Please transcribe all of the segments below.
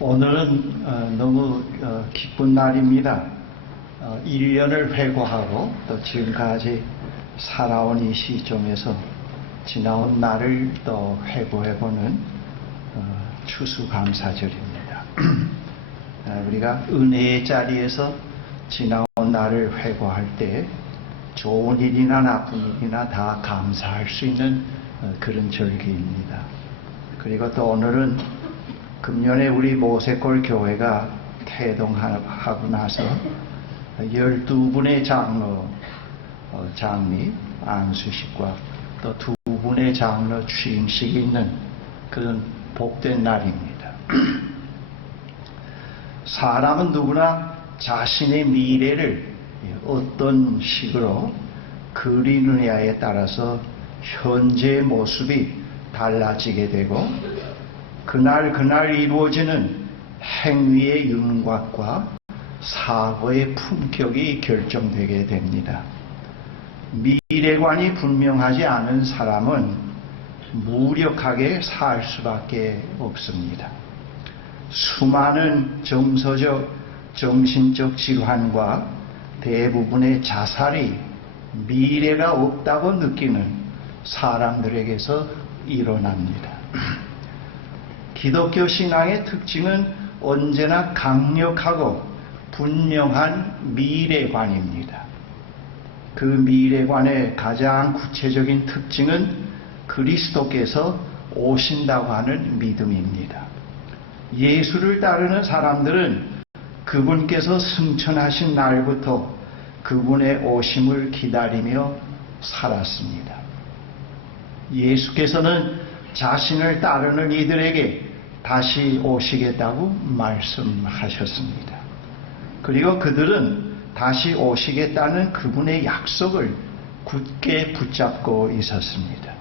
오늘은 너무 기쁜 날입니다. 1년을 회고하고 또 지금까지 살아온 이 시점에서 지나온 날을 또 회고해보는 추수감사절입니다. 우리가 은혜의 자리에서 지나온 날을 회고할 때 좋은 일이나 나쁜 일이나 다 감사할 수 있는 그런 절기입니다. 그리고 또 오늘은 금년에 우리 모세골 교회가 개동하고 나서 12분의 장로 장립 안수식과 또 2분의 장로 취임식이 있는 그런 복된 날입니다. 사람은 누구나 자신의 미래를 어떤 식으로 그리느냐에 따라서 현재의 모습이 달라지게 되고 그날 이루어지는 행위의 윤곽과 사고의 품격이 결정되게 됩니다. 미래관이 분명하지 않은 사람은 무력하게 살 수밖에 없습니다. 수많은 정서적, 정신적 질환과 대부분의 자살이 미래가 없다고 느끼는 사람들에게서 일어납니다. 기독교 신앙의 특징은 언제나 강력하고 분명한 미래관입니다. 그 미래관의 가장 구체적인 특징은 그리스도께서 오신다고 하는 믿음입니다. 예수를 따르는 사람들은 그분께서 승천하신 날부터 그분의 오심을 기다리며 살았습니다. 예수께서는 자신을 따르는 이들에게 다시 오시겠다고 말씀하셨습니다. 그리고 그들은 다시 오시겠다는 그분의 약속을 굳게 붙잡고 있었습니다.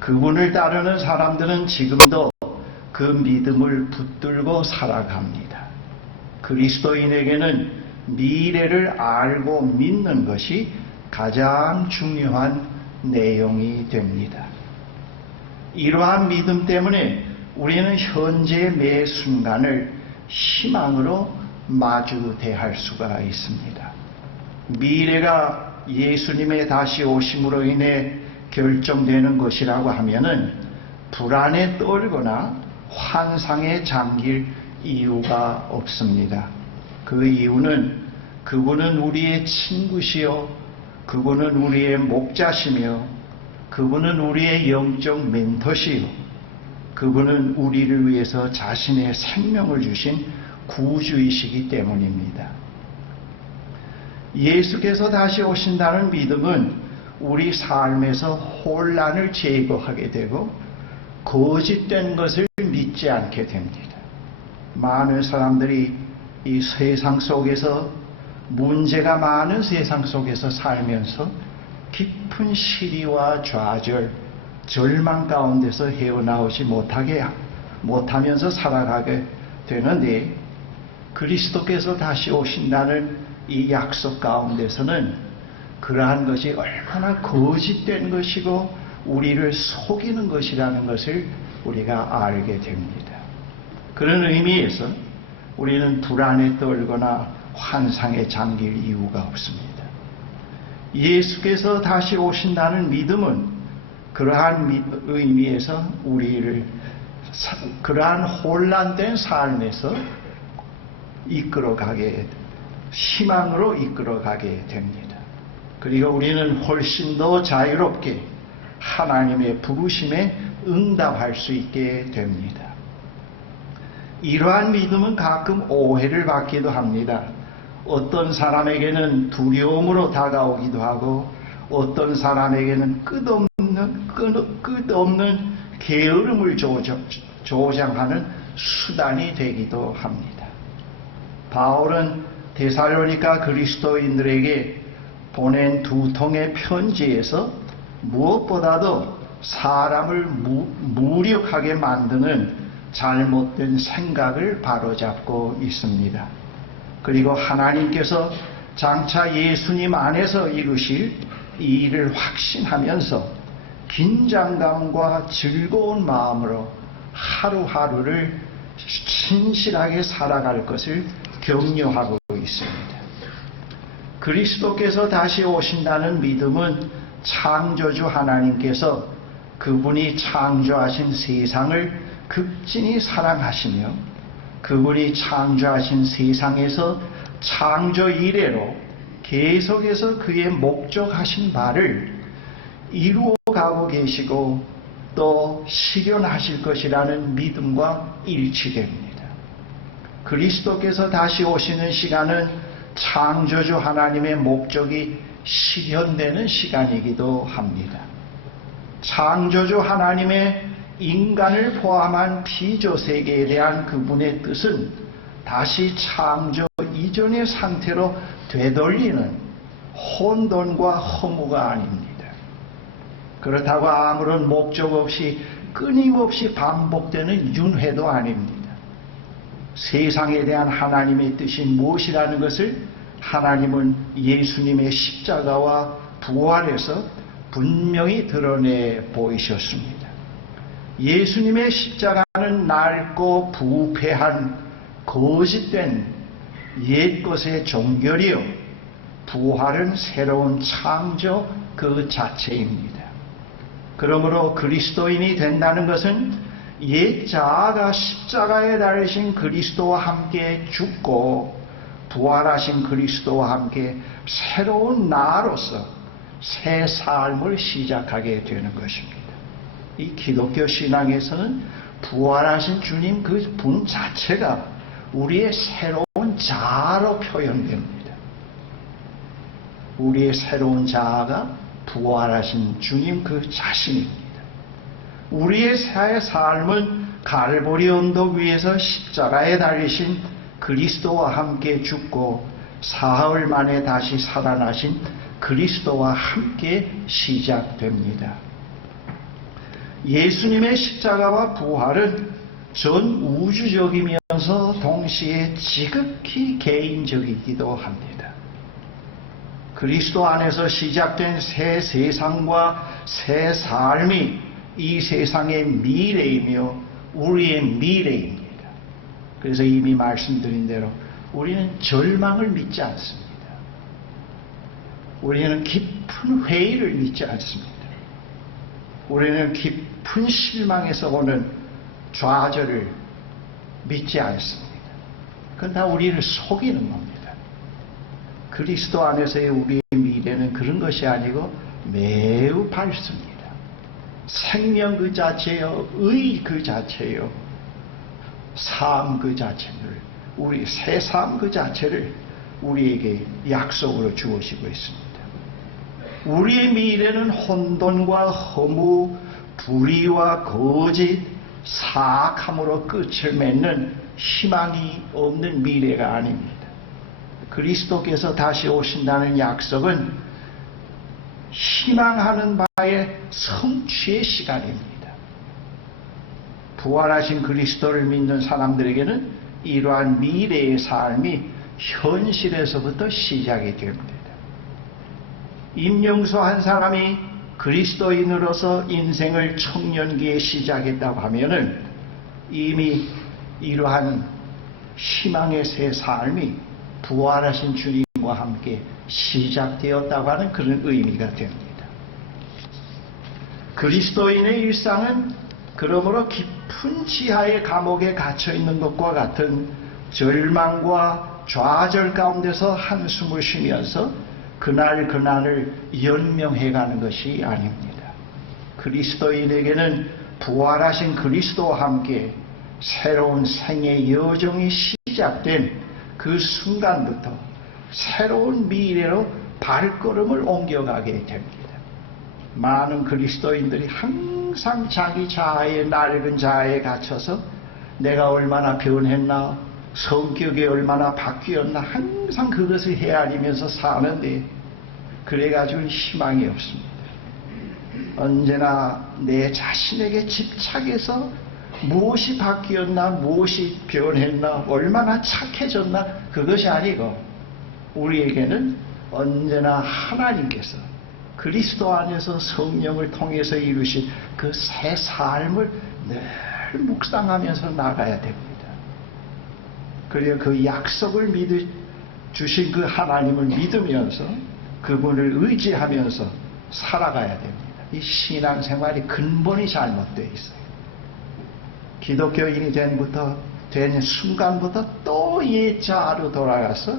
그분을 따르는 사람들은 지금도 그 믿음을 붙들고 살아갑니다. 그리스도인에게는 미래를 알고 믿는 것이 가장 중요한 내용이 됩니다. 이러한 믿음 때문에 우리는 현재의 매 순간을 희망으로 마주 대할 수가 있습니다. 미래가 예수님의 다시 오심으로 인해 결정되는 것이라고 하면은 불안에 떨거나 환상에 잠길 이유가 없습니다. 그 이유는 그분은 우리의 친구시요, 그분은 우리의 목자시며, 그분은 우리의 영적 멘토시요, 그분은 우리를 위해서 자신의 생명을 주신 구주이시기 때문입니다. 예수께서 다시 오신다는 믿음은 우리 삶에서 혼란을 제거하게 되고 거짓된 것을 믿지 않게 됩니다. 많은 사람들이 이 세상 속에서 문제가 많은 세상 속에서 살면서 깊은 시리와 좌절, 절망 가운데서 헤어나오지 못하면서 살아가게 되는데 그리스도께서 다시 오신다는 이 약속 가운데서는 그러한 것이 얼마나 거짓된 것이고 우리를 속이는 것이라는 것을 우리가 알게 됩니다. 그런 의미에서 우리는 불안에 떨거나 환상에 잠길 이유가 없습니다. 예수께서 다시 오신다는 믿음은 그러한 의미에서 우리를 그러한 혼란된 삶에서 이끌어가게, 희망으로 이끌어가게 됩니다. 그리고 우리는 훨씬 더 자유롭게 하나님의 부르심에 응답할 수 있게 됩니다. 이러한 믿음은 가끔 오해를 받기도 합니다. 어떤 사람에게는 두려움으로 다가오기도 하고 어떤 사람에게는 끝없는 게으름을 조장하는 수단이 되기도 합니다. 바울은 데살로니가 그리스도인들에게 보낸 2통의 편지에서 무엇보다도 사람을 무력하게 만드는 잘못된 생각을 바로잡고 있습니다. 그리고 하나님께서 장차 예수님 안에서 이루실 이 일을 확신하면서 긴장감과 즐거운 마음으로 하루하루를 신실하게 살아갈 것을 격려하고 있습니다. 그리스도께서 다시 오신다는 믿음은 창조주 하나님께서 그분이 창조하신 세상을 극진히 사랑하시며 그분이 창조하신 세상에서 창조 이래로 계속해서 그의 목적하신 바를 이루어가고 계시고 또 실현하실 것이라는 믿음과 일치됩니다. 그리스도께서 다시 오시는 시간은 창조주 하나님의 목적이 실현되는 시간이기도 합니다. 창조주 하나님의 인간을 포함한 피조세계에 대한 그분의 뜻은 다시 창조 이전의 상태로 되돌리는 혼돈과 허무가 아닙니다. 그렇다고 아무런 목적 없이 끊임없이 반복되는 윤회도 아닙니다. 세상에 대한 하나님의 뜻이 무엇이라는 것을 하나님은 예수님의 십자가와 부활에서 분명히 드러내 보이셨습니다. 예수님의 십자가는 낡고 부패한 거짓된 옛것의 종결이요 부활은 새로운 창조 그 자체입니다. 그러므로 그리스도인이 된다는 것은 옛 자아가 십자가에 달리신 그리스도와 함께 죽고 부활하신 그리스도와 함께 새로운 나로서 새 삶을 시작하게 되는 것입니다. 이 기독교 신앙에서는 부활하신 주님 그 분 자체가 우리의 새로운 자아로 표현됩니다. 우리의 새로운 자아가 부활하신 주님 그 자신입니다. 우리의 새 삶은 갈보리 언덕 위에서 십자가에 달리신 그리스도와 함께 죽고 사흘 만에 다시 살아나신 그리스도와 함께 시작됩니다. 예수님의 십자가와 부활은 전 우주적이면서 동시에 지극히 개인적이기도 합니다. 그리스도 안에서 시작된 새 세상과 새 삶이 이 세상의 미래이며 우리의 미래입니다. 그래서 이미 말씀드린 대로 우리는 절망을 믿지 않습니다. 우리는 깊은 회의를 믿지 않습니다. 우리는 깊은 실망에서 오는 좌절을 믿지 않습니다. 그건 다 우리를 속이는 겁니다. 그리스도 안에서의 우리의 미래는 그런 것이 아니고 매우 밝습니다. 생명 그 자체요, 의 그 자체요, 삶 그 자체를, 우리 새 삶 그 자체를 우리에게 약속으로 주어지고 있습니다. 우리의 미래는 혼돈과 허무, 불의와 거짓, 사악함으로 끝을 맺는 희망이 없는 미래가 아닙니다. 그리스도께서 다시 오신다는 약속은 희망하는 바의 성취의 시간입니다. 부활하신 그리스도를 믿는 사람들에게는 이러한 미래의 삶이 현실에서부터 시작이 됩니다. 임영수 한 사람이 그리스도인으로서 인생을 청년기에 시작했다고 하면은 이미 이러한 희망의 새 삶이 부활하신 주님과 함께 시작되었다고 하는 그런 의미가 됩니다. 그리스도인의 일상은 그러므로 깊은 지하의 감옥에 갇혀 있는 것과 같은 절망과 좌절 가운데서 한숨을 쉬면서 그날을 연명해가는 것이 아닙니다. 그리스도인에게는 부활하신 그리스도와 함께 새로운 생의 여정이 시작된 그 순간부터 새로운 미래로 발걸음을 옮겨가게 됩니다. 많은 그리스도인들이 항상 자기 자아의 낡은 자아에 갇혀서 내가 얼마나 변했나, 성격이 얼마나 바뀌었나 항상 그것을 헤아리면서 사는데 그래가지고 희망이 없습니다. 언제나 내 자신에게 집착해서 무엇이 바뀌었나, 무엇이 변했나, 얼마나 착해졌나 그것이 아니고 우리에게는 언제나 하나님께서 그리스도 안에서 성령을 통해서 이루신 그 새 삶을 늘 묵상하면서 나가야 됩니다. 그리고 그 약속을 주신 그 하나님을 믿으면서 그분을 의지하면서 살아가야 됩니다. 이 신앙생활이 근본이 잘못되어 있어요. 기독교인이 된 순간부터 또 옛자로 돌아가서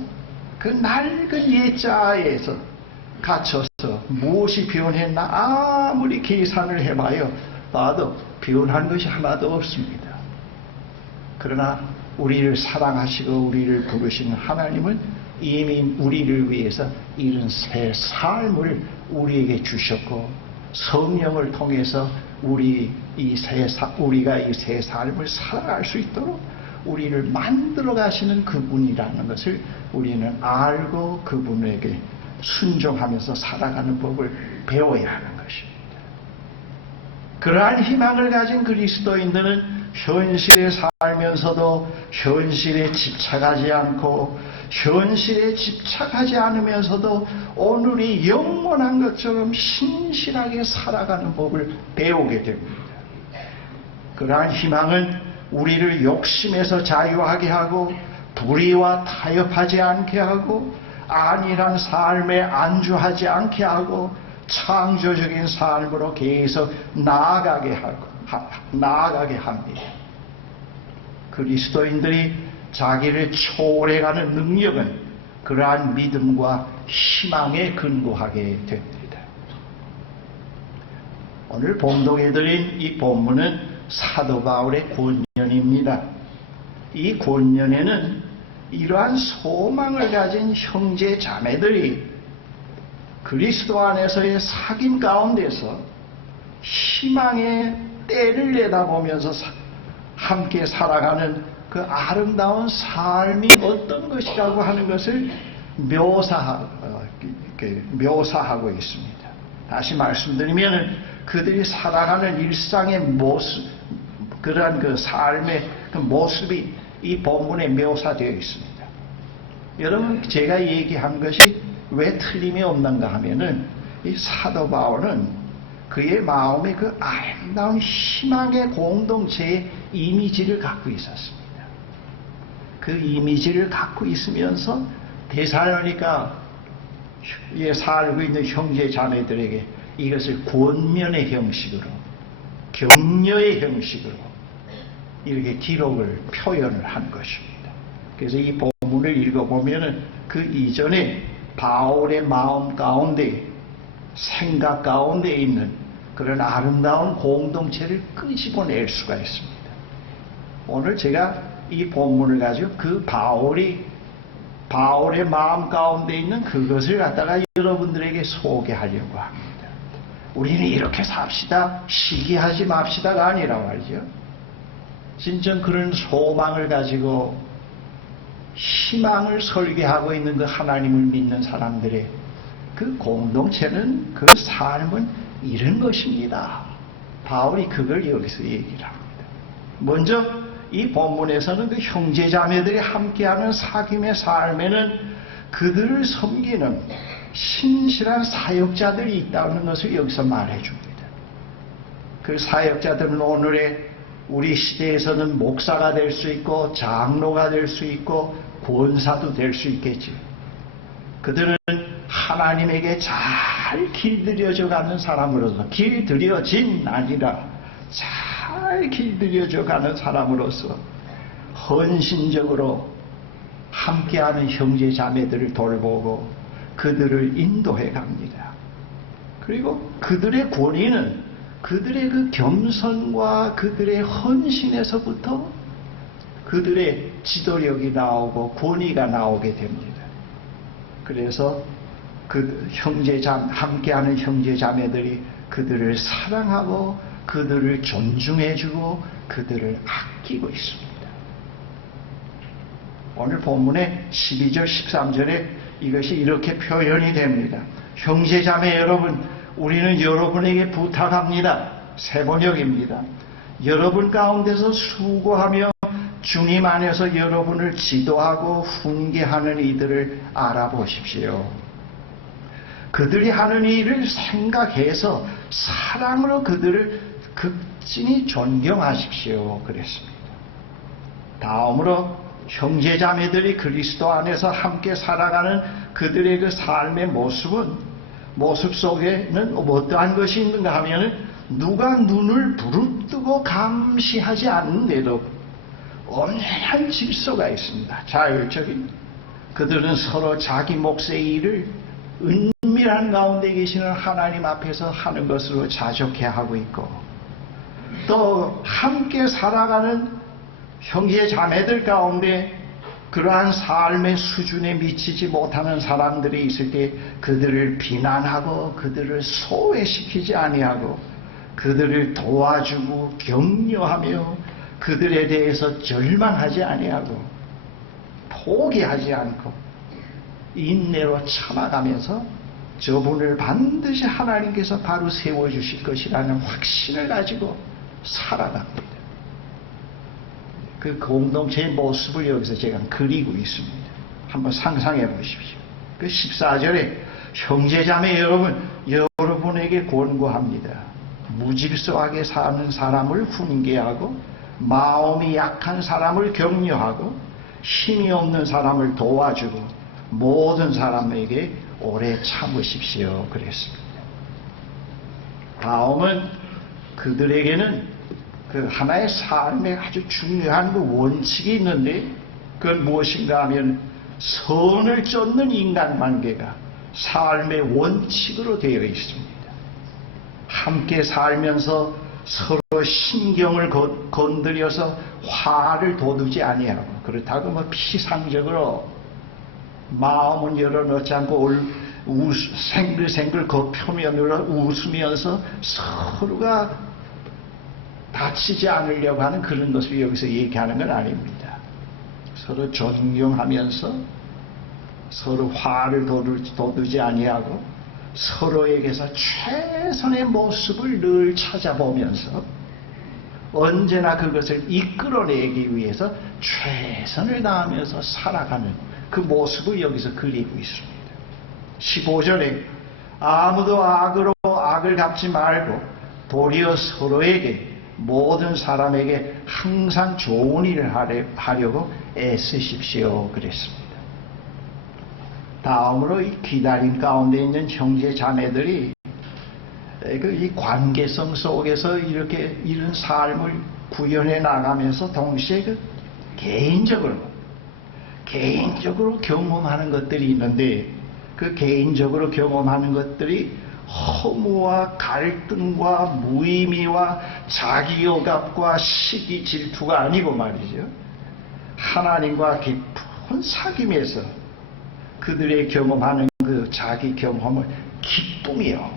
그 낡은 옛자에서 갇혀서 무엇이 변했나 아무리 계산을 해봐도 변한 것이 하나도 없습니다. 그러나 우리를 사랑하시고 우리를 부르시는 하나님은 이미 우리를 위해서 이런 새 삶을 우리에게 주셨고 성령을 통해서 우리가 이 새 삶을 살아갈 수 있도록 우리를 만들어 가시는 그분이라는 것을 우리는 알고 그분에게 순종하면서 살아가는 법을 배워야 하는 것입니다. 그러한 희망을 가진 그리스도인들은 현실에 살면서도 현실에 집착하지 않고 현실에 집착하지 않으면서도 오늘이 영원한 것처럼 신실하게 살아가는 법을 배우게 됩니다. 그러한 희망은 우리를 욕심에서 자유하게 하고 불의와 타협하지 않게 하고 안일한 삶에 안주하지 않게 하고 창조적인 삶으로 계속 나아가게 합니다. 그리스도인들이 자기를 초월해가는 능력은 그러한 믿음과 희망에 근거하게 됩니다. 오늘 봉독해드린 이 본문은 사도 바울의 권면입니다. 이 권면에는 이러한 소망을 가진 형제 자매들이 그리스도 안에서의 사귐 가운데서 희망의 때를 내다보면서 함께 살아가는 그 아름다운 삶이 어떤 것이라고 하는 것을 묘사하고 있습니다. 다시 말씀드리면 그들이 살아가는 일상의 모습, 그러한 그 삶의 그 모습이 이 본문에 묘사되어 있습니다. 여러분, 제가 얘기한 것이 왜 틀림이 없는가 하면은 이 사도 바울은 그의 마음에 그 아름다운 희망의 공동체의 이미지를 갖고 있었습니다. 그 이미지를 갖고 있으면서 데살로니가에 살고 있는 형제 자매들에게 이것을 권면의 형식으로, 격려의 형식으로 이렇게 기록을 표현을 한 것입니다. 그래서 이 본문을 읽어보면은 그 이전에 바울의 마음 가운데, 생각 가운데 있는 그런 아름다운 공동체를 끄집어낼 수가 있습니다. 오늘 제가 이 본문을 가지고 그 바울의 마음 가운데 있는 그것을 갖다가 여러분들에게 소개하려고 합니다. 우리는 이렇게 삽시다, 시기하지 맙시다가 아니라 말이죠. 진정 그런 소망을 가지고 희망을 설계하고 있는 그 하나님을 믿는 사람들의 그 공동체는, 그 삶은 이런 것입니다. 바울이 그걸 여기서 얘기를 합니다. 먼저 이 본문에서는 그 형제자매들이 함께하는 사귐의 삶에는 그들을 섬기는 신실한 사역자들이 있다는 것을 여기서 말해줍니다. 그 사역자들은 오늘의 우리 시대에서는 목사가 될 수 있고 장로가 될 수 있고 권사도 될 수 있겠지. 그들은 하나님에게 잘 길들여져 가는 사람으로서, 길들여진 아니라 잘 길들여져 가는 사람으로서 헌신적으로 함께하는 형제 자매들을 돌보고 그들을 인도해 갑니다. 그리고 그들의 권위는 그들의 그 겸손과 그들의 헌신에서부터 그들의 지도력이 나오고 권위가 나오게 됩니다. 그래서 그 함께하는 형제 자매들이 그들을 사랑하고 그들을 존중해주고 그들을 아끼고 있습니다. 오늘 본문의 12절 13절에 이것이 이렇게 표현이 됩니다. 형제 자매 여러분, 우리는 여러분에게 부탁합니다. 새 번역입니다. 여러분 가운데서 수고하며 주님 안에서 여러분을 지도하고 훈계하는 이들을 알아보십시오. 그들이 하는 일을 생각해서 사랑으로 그들을 극진히 존경하십시오. 그랬습니다. 다음으로 형제자매들이 그리스도 안에서 함께 살아가는 그들의 그 삶의 모습 속에는 어떠한 것이 있는가 하면 누가 눈을 부릅뜨고 감시하지 않는데도 엄연한 질서가 있습니다. 자율적인. 그들은 서로 자기 몫의 일을 은밀한 가운데 계시는 하나님 앞에서 하는 것으로 자족해 하고 있고, 또 함께 살아가는 형제 자매들 가운데 그러한 삶의 수준에 미치지 못하는 사람들이 있을 때 그들을 비난하고 그들을 소외시키지 아니하고 그들을 도와주고 격려하며 그들에 대해서 절망하지 아니하고 포기하지 않고 인내로 참아가면서 저분을 반드시 하나님께서 바로 세워주실 것이라는 확신을 가지고 살아갑니다. 그 공동체의 모습을 여기서 제가 그리고 있습니다. 한번 상상해 보십시오. 그 14절에 형제자매 여러분에게 권고합니다. 무질서하게 사는 사람을 훈계하고 마음이 약한 사람을 격려하고 힘이 없는 사람을 도와주고 모든 사람에게 오래 참으십시오. 그랬습니다. 다음은 그들에게는 그 하나의 삶에 아주 중요한 그 원칙이 있는데 그건 무엇인가 하면 선을 쫓는 인간관계가 삶의 원칙으로 되어 있습니다. 함께 살면서 서로 신경을 건드려서 화를 돋우지 아니하고, 그렇다고 뭐 피상적으로 마음은 열어놓지 않고 생글생글 그 표면으로 웃으면서 서로가 다치지 않으려고 하는 그런 것을 여기서 얘기하는 건 아닙니다. 서로 존경하면서 서로 화를 돋우지 아니하고 서로에게서 최선의 모습을 늘 찾아보면서 언제나 그것을 이끌어내기 위해서 최선을 다하면서 살아가는 그 모습을 여기서 그리고 있습니다. 15절에 아무도 악으로 악을 갚지 말고 도리어 서로에게 모든 사람에게 항상 좋은 일을 하려고 애쓰십시오. 그랬습니다. 다음으로 이 기다림 가운데 있는 형제 자매들이 이 관계성 속에서 이렇게 이런 삶을 구현해 나가면서 동시에 그 개인적으로 경험하는 것들이 있는데 그 개인적으로 경험하는 것들이 허무와 갈등과 무의미와 자기여갑과 시기 질투가 아니고 말이죠. 하나님과 깊은 사귐에서 그들의 경험하는 그 자기 경험을 기쁨이요.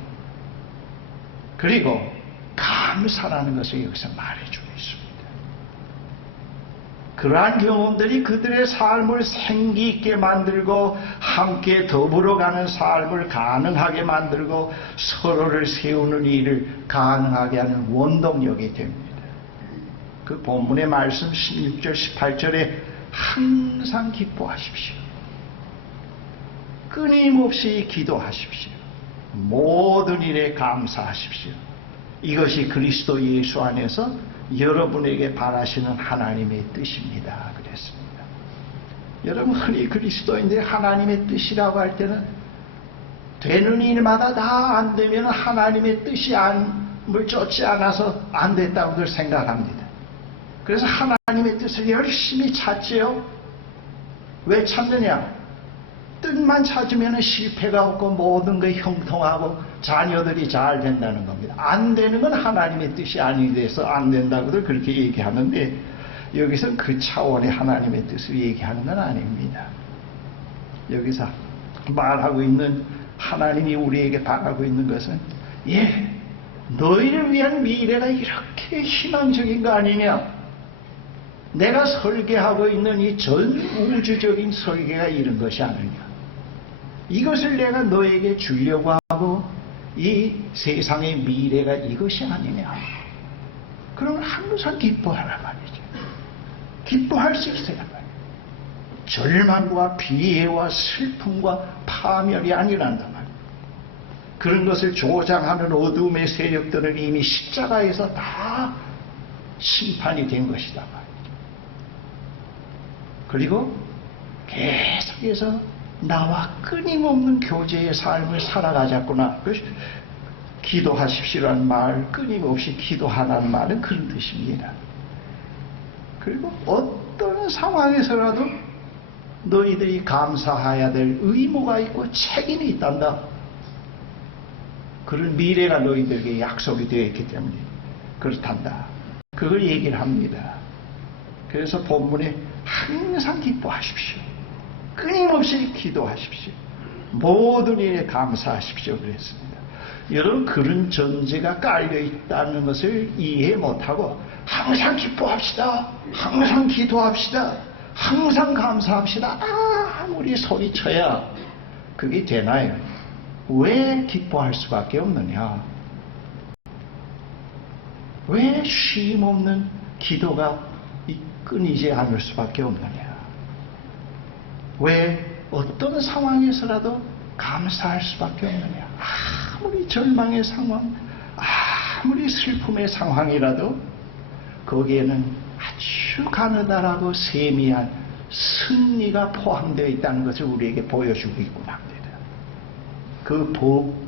그리고 감사라는 것을 여기서 말해주고 있습니다. 그러한 경험들이 그들의 삶을 생기 있게 만들고 함께 더불어가는 삶을 가능하게 만들고 서로를 세우는 일을 가능하게 하는 원동력이 됩니다. 그 본문의 말씀 16절 18절에 항상 기뻐하십시오. 끊임없이 기도하십시오. 모든 일에 감사하십시오. 이것이 그리스도 예수 안에서 여러분에게 바라시는 하나님의 뜻입니다. 그랬습니다. 여러분 흔히 그리스도인들이 하나님의 뜻이라고 할 때는 되는 일마다 다 안 되면 하나님의 뜻이 안을 쫓지 않아서 안 됐다고들 생각합니다. 그래서 하나님의 뜻을 열심히 찾지요. 왜 찾느냐? 뜻만 찾으면 실패가 없고 모든 게 형통하고 자녀들이 잘 된다는 겁니다. 안 되는 건 하나님의 뜻이 아니 돼서 안 된다고들 그렇게 얘기하는데 여기서 그 차원의 하나님의 뜻을 얘기하는 건 아닙니다. 여기서 말하고 있는 하나님이 우리에게 바라고 있는 것은 너희를 위한 미래가 이렇게 희망적인 거 아니냐? 내가 설계하고 있는 이 전 우주적인 설계가 이런 것이 아니냐? 이것을 내가 너에게 주려고 하고 이 세상의 미래가 이것이 아니냐? 그러면 항상 기뻐하란 말이죠. 기뻐할 수 있어야 말이에요. 절망과 비애와 슬픔과 파멸이 아니란단 말이에요. 그런 것을 조장하는 어둠의 세력들은 이미 십자가에서 다 심판이 된 것이다 말이에요. 그리고 계속해서 나와 끊임없는 교제의 삶을 살아가자꾸나. 기도하십시오라는 말, 끊임없이 기도하라는 말은 그런 뜻입니다. 그리고 어떤 상황에서라도 너희들이 감사해야 될 의무가 있고 책임이 있단다. 그런 미래가 너희들에게 약속이 되어 있기 때문에 그렇단다. 그걸 얘기를 합니다. 그래서 본문에 항상 기뻐하십시오. 끊임없이 기도하십시오. 모든 일에 감사하십시오. 그랬습니다. 여러분, 그런 전제가 깔려 있다는 것을 이해 못하고 항상 기뻐합시다. 항상 기도합시다. 항상 감사합시다. 아무리 소리쳐야 그게 되나요? 왜 기뻐할 수밖에 없느냐? 왜 쉼 없는 기도가 끊이지 않을 수밖에 없느냐? 왜 어떤 상황에서라도 감사할 수밖에 없느냐? 아무리 절망의 상황, 아무리 슬픔의 상황이라도 거기에는 아주 가느다라고 세미한 승리가 포함되어 있다는 것을 우리에게 보여주고 있구나 합니다. 그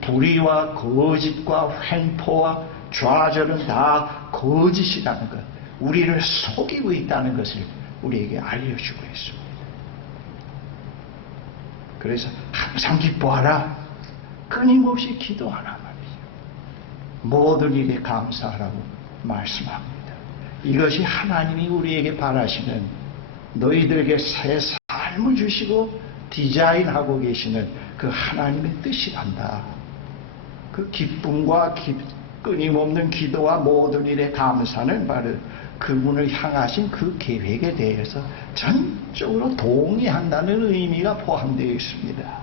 불의와 거짓과 횡포와 좌절은 다 거짓이라는 것, 우리를 속이고 있다는 것을 우리에게 알려주고 있습니다. 그래서 항상 기뻐하라, 끊임없이 기도하라 말이죠. 모든 일에 감사하라고 말씀합니다. 이것이 하나님이 우리에게 바라시는, 너희들에게 새 삶을 주시고 디자인하고 계시는 그 하나님의 뜻이란다. 그 기쁨과 끊임없는 기도와 모든 일에 감사는 바로 그분을 향하신 그 계획에 대해서 전적으로 동의한다는 의미가 포함되어 있습니다.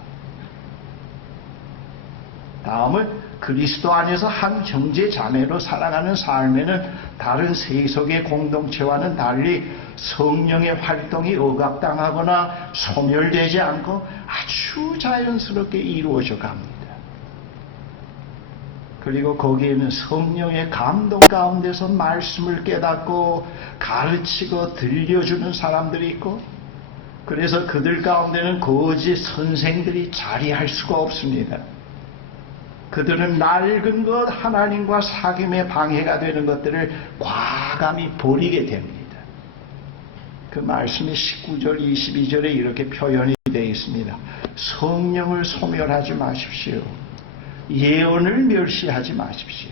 다음은 그리스도 안에서 한 형제 자매로 살아가는 삶에는 다른 세속의 공동체와는 달리 성령의 활동이 억압당하거나 소멸되지 않고 아주 자연스럽게 이루어져 갑니다. 그리고 거기에는 성령의 감동 가운데서 말씀을 깨닫고 가르치고 들려주는 사람들이 있고, 그래서 그들 가운데는 거짓 선생들이 자리할 수가 없습니다. 그들은 낡은 것, 하나님과 사귐에 방해가 되는 것들을 과감히 버리게 됩니다. 그 말씀이 19절, 22절에 이렇게 표현이 되어 있습니다. 성령을 소멸하지 마십시오. 예언을 멸시하지 마십시오.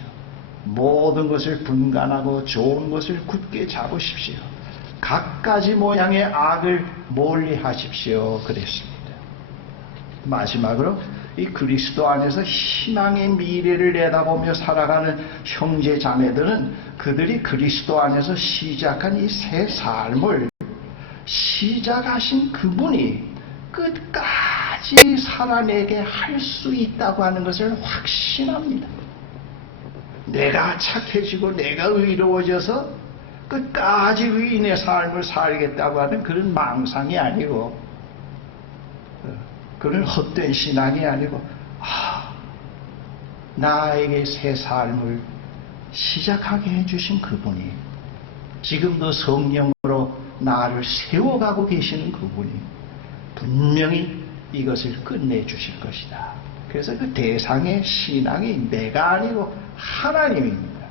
모든 것을 분간하고 좋은 것을 굳게 잡으십시오. 갖가지 모양의 악을 멀리 하십시오. 그랬습니다. 마지막으로 이 그리스도 안에서 희망의 미래를 내다보며 살아가는 형제 자매들은 그들이 그리스도 안에서 시작한 이 새 삶을 시작하신 그분이 끝까지 살아내게 할 수 있다고 하는 것을 확신합니다. 내가 착해지고 내가 의로워져서 끝까지 의인의 삶을 살겠다고 하는 그런 망상이 아니고, 그런 헛된 신앙이 아니고, 나에게 새 삶을 시작하게 해주신 그분이, 지금도 성령으로 나를 세워가고 계시는 그분이 분명히 이것을 끝내주실 것이다. 그래서 그 대상의 신앙이 내가 아니고 하나님입니다.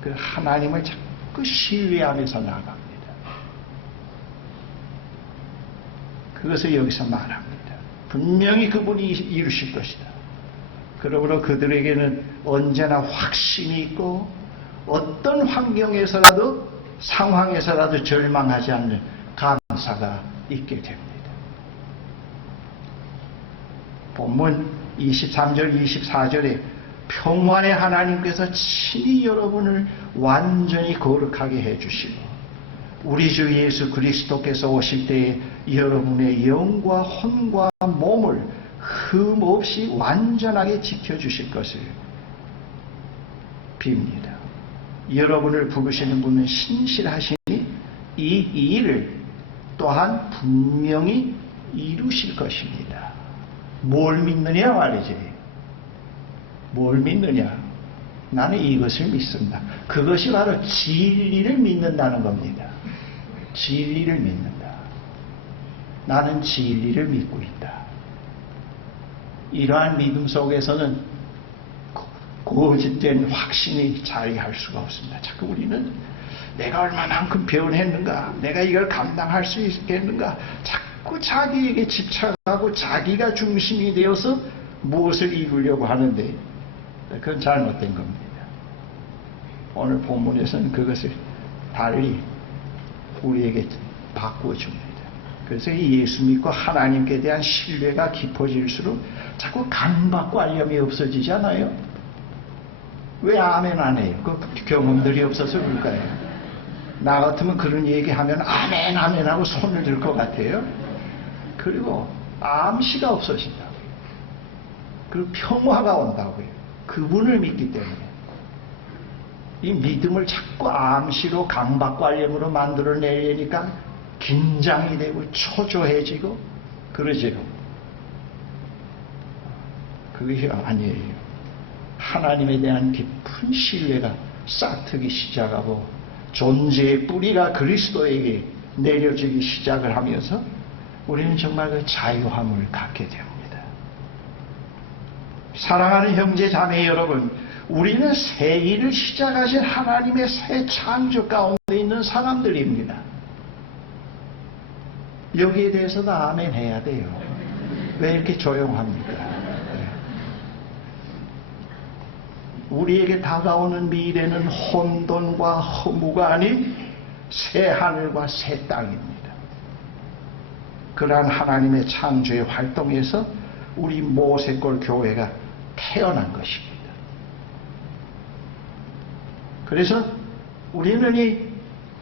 그 하나님을 자꾸 신뢰하면서 나아갑니다. 그것을 여기서 말합니다. 분명히 그분이 이루실 것이다. 그러므로 그들에게는 언제나 확신이 있고 어떤 환경에서라도 상황에서라도 절망하지 않는 감사가 있게 됩니다. 본문 23절 24절에 평화의 하나님께서 친히 여러분을 완전히 거룩하게 해주시고 우리 주 예수 그리스도께서 오실 때에 여러분의 영과 혼과 몸을 흠없이 완전하게 지켜주실 것을 빕니다. 여러분을 부르시는 분은 신실하시니 이 일을 또한 분명히 이루실 것입니다. 뭘 믿느냐 말이지. 뭘 믿느냐? 나는 이것을 믿습니다. 그것이 바로 진리를 믿는다는 겁니다. 진리를 믿는다. 나는 진리를 믿고 있다. 이러한 믿음 속에서는 고집된 확신이 자리할 수가 없습니다. 자꾸 우리는 내가 얼마만큼 배운했는가, 내가 이걸 감당할 수 있겠는가, 자꾸 자기에게 집착하고 자기가 중심이 되어서 무엇을 이루려고 하는데 그건 잘못된 겁니다. 오늘 본문에서는 그것을 달리 우리에게 바꾸어 줍니다. 그래서 예수 믿고 하나님께 대한 신뢰가 깊어질수록 자꾸 강박관념이 없어지잖아요. 왜 아멘 안 해요? 그 경험들이 없어서 그럴까요? 나 같으면 그런 얘기하면 아멘 아멘 하고 손을 들 것 같아요. 그리고 암시가 없어진다고요. 그리고 평화가 온다고요. 그분을 믿기 때문에. 이 믿음을 자꾸 암시로 강박관념으로 만들어내려니까 긴장이 되고 초조해지고 그러지요. 그것이 아니에요. 하나님에 대한 깊은 신뢰가 싹트기 시작하고 존재의 뿌리가 그리스도에게 내려지기 시작을 하면서 우리는 정말 그 자유함을 갖게 됩니다. 사랑하는 형제 자매 여러분, 우리는 새 일을 시작하신 하나님의 새 창조 가운데 있는 사람들입니다. 여기에 대해서도 아멘 해야 돼요. 왜 이렇게 조용합니까? 우리에게 다가오는 미래는 혼돈과 허무가 아닌 새 하늘과 새 땅입니다. 그러한 하나님의 창조의 활동에서 우리 모세골 교회가 태어난 것입니다. 그래서 우리는 이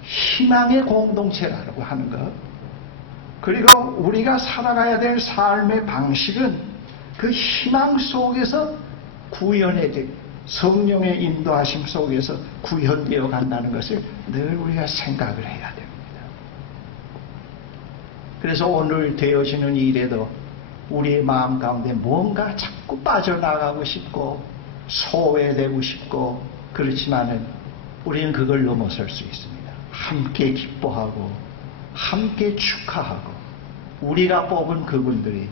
희망의 공동체라고 하는 것, 그리고 우리가 살아가야 될 삶의 방식은 그 희망 속에서 구현해야 돼. 성령의 인도하심 속에서 구현되어 간다는 것을 늘 우리가 생각을 해야 됩니다. 그래서 오늘 되어지는 일에도 우리의 마음 가운데 뭔가 자꾸 빠져나가고 싶고 소외되고 싶고 그렇지만은 우리는 그걸 넘어설 수 있습니다. 함께 기뻐하고 함께 축하하고 우리가 뽑은 그분들이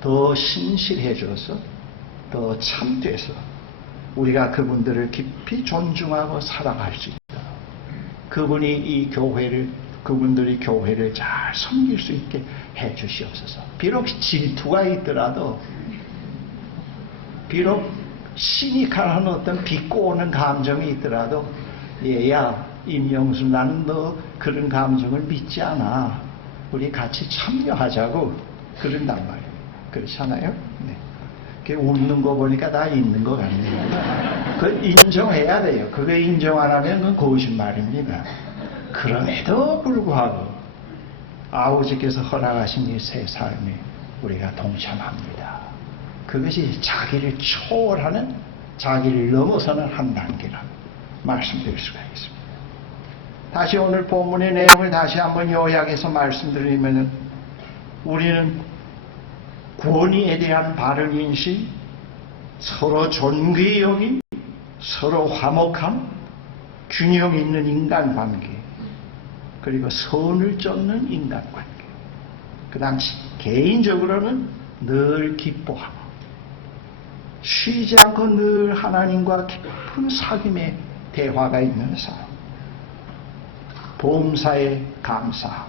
더 신실해져서 더 참돼서 우리가 그분들을 깊이 존중하고 사랑할 수 있다. 그분들이 교회를 잘 섬길 수 있게 해 주시옵소서. 비록 질투가 있더라도, 비록 시니컬한 어떤 비꼬는 감정이 있더라도, 얘야, 임영수, 나는 너 그런 감정을 믿지 않아. 우리 같이 참여하자고 그런단 말이에요. 그렇잖아요? 네. 웃는 거 보니까 다 있는 것 같네요. 그걸 인정해야 돼요. 그거 인정 안 하면 그건 거짓말입니다. 그럼에도 불구하고 아버지께서 허락하신 이 새 삶에 우리가 동참합니다. 그것이 자기를 초월하는, 자기를 넘어서는 한 단계라고 말씀드릴 수가 있습니다. 다시 오늘 본문의 내용을 다시 한번 요약해서 말씀드리면, 우리는 권위에 대한 바른 인식, 서로 존귀히 여김, 서로 화목함, 균형 있는 인간관계, 그리고 선을 쫓는 인간관계, 그 다음 개인적으로는 늘 기뻐하고 쉬지 않고 늘 하나님과 깊은 사귐의 대화가 있는 사람, 봉사에 감사함,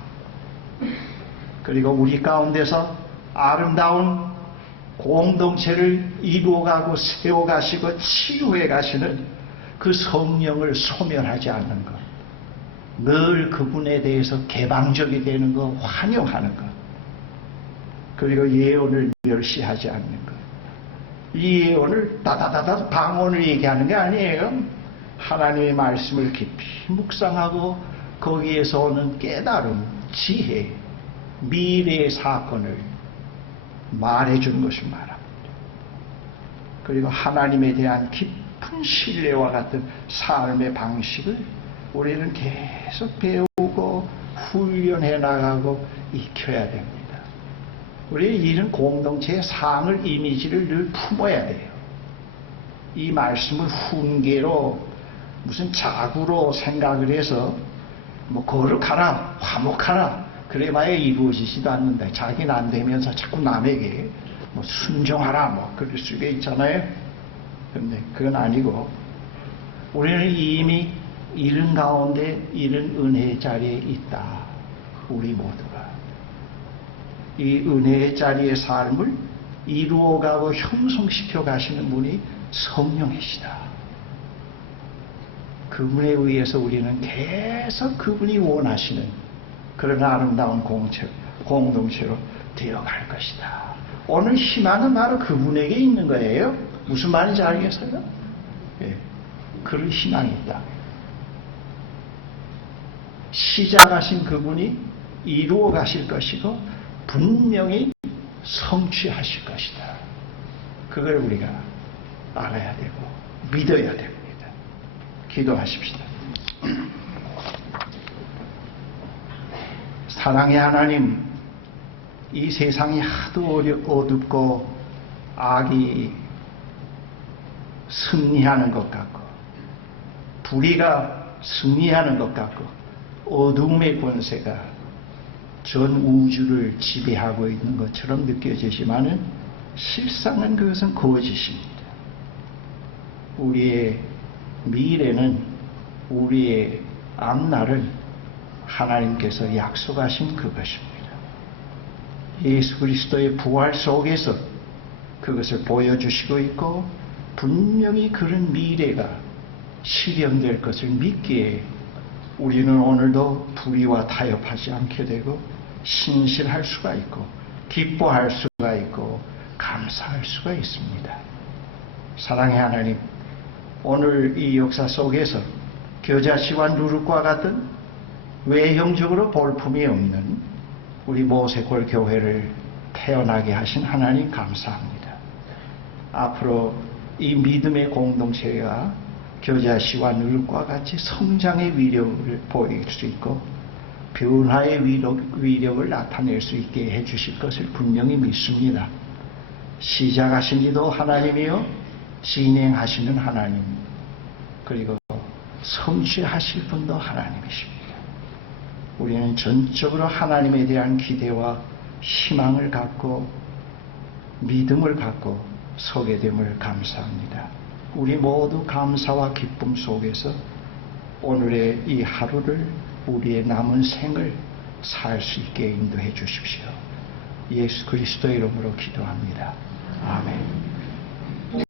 그리고 우리 가운데서 아름다운 공동체를 이루어가고 세워가시고 치유해 가시는 그 성령을 소멸하지 않는 것, 늘 그분에 대해서 개방적이 되는 것, 환영하는 것, 그리고 예언을 멸시하지 않는 것. 이 예언을 다다다다 방언을 얘기하는 게 아니에요. 하나님의 말씀을 깊이 묵상하고 거기에서 오는 깨달음, 지혜, 미래의 사건을 말해주는 것을 말합니다. 그리고 하나님에 대한 깊은 신뢰와 같은 삶의 방식을 우리는 계속 배우고 훈련해 나가고 익혀야 됩니다. 우리 이런 공동체의 상을, 이미지를 늘 품어야 돼요. 이 말씀을 훈계로 무슨 자구로 생각을 해서 뭐 거룩하라, 화목하라, 그래봐야 이루어지지도 않는다. 자기는 안 되면서 자꾸 남에게 뭐 순종하라, 뭐 그럴 수가 있잖아요. 근데 그건 아니고, 우리는 이미 이른 가운데 이른 은혜의 자리에 있다. 우리 모두가 이 은혜의 자리의 삶을 이루어가고 형성시켜 가시는 분이 성령이시다. 그분에 의해서 우리는 계속 그분이 원하시는 그런 아름다운 공동체로 되어갈 것이다. 오늘 희망은 바로 그분에게 있는 거예요. 무슨 말인지 알겠어요? 예, 그런 희망이 있다. 시작하신 그분이 이루어 가실 것이고 분명히 성취하실 것이다. 그걸 우리가 알아야 되고 믿어야 됩니다. 기도하십시다. 사랑의 하나님, 이 세상이 하도 어둡고 악이 승리하는 것 같고 불의가 승리하는 것 같고 어둠의 권세가 전 우주를 지배하고 있는 것처럼 느껴지지만은 실상은 그것은 거짓입니다. 우리의 미래는, 우리의 앞날은 하나님께서 약속하신 그것입니다. 예수 그리스도의 부활 속에서 그것을 보여주시고 있고 분명히 그런 미래가 실현될 것을 믿기에 우리는 오늘도 불의와 타협하지 않게 되고 신실할 수가 있고 기뻐할 수가 있고 감사할 수가 있습니다. 사랑의 하나님, 오늘 이 역사 속에서 겨자씨와 누룩과 같은 외형적으로 볼품이 없는 우리 모세골 교회를 태어나게 하신 하나님 감사합니다. 앞으로 이 믿음의 공동체가 겨자씨와 누룩과 같이 성장의 위력을 보일 수 있고 변화의 위력을 나타낼 수 있게 해주실 것을 분명히 믿습니다. 시작하신 이도 하나님이요 진행하시는 하나님, 그리고 성취하실 분도 하나님이십니다. 우리는 전적으로 하나님에 대한 기대와 희망을 갖고 믿음을 갖고 서게 됨을 감사합니다. 우리 모두 감사와 기쁨 속에서 오늘의 이 하루를, 우리의 남은 생을 살 수 있게 인도해 주십시오. 예수 그리스도의 이름으로 기도합니다. 아멘.